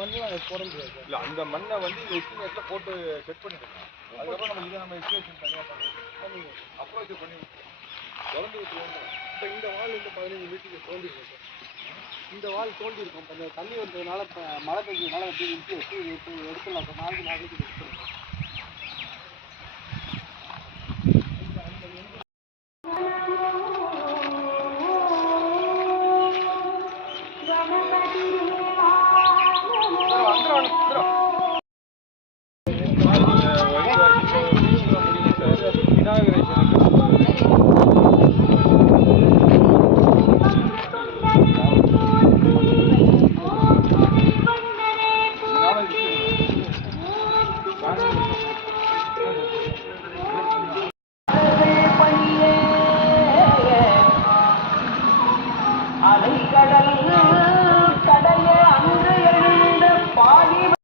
மண்ணு அதை போட முடியாது சார். இல்லை அந்த மண்ணை வந்து இந்த எஸ்டிமேட்டில் போட்டு செட் பண்ணிடலாம். அதுக்கப்புறம் நம்ம எஸ்டிமேஷன் தனியாக பண்ணுவோம். அப்ரோச் பண்ணி திறந்து விட்டுருவோம். இப்போ இந்த வால் வந்து 15 மீட்டருக்கு தோண்டிருக்கோம் சார். இந்த வால் தோண்டிருக்கோம். இப்போ இந்த தண்ணி வந்ததுனால இப்போ மழை பெஞ்சதுனால அப்படியே எடுத்துடலாம் சார். நாளைக்கு எடுத்துடலாம்.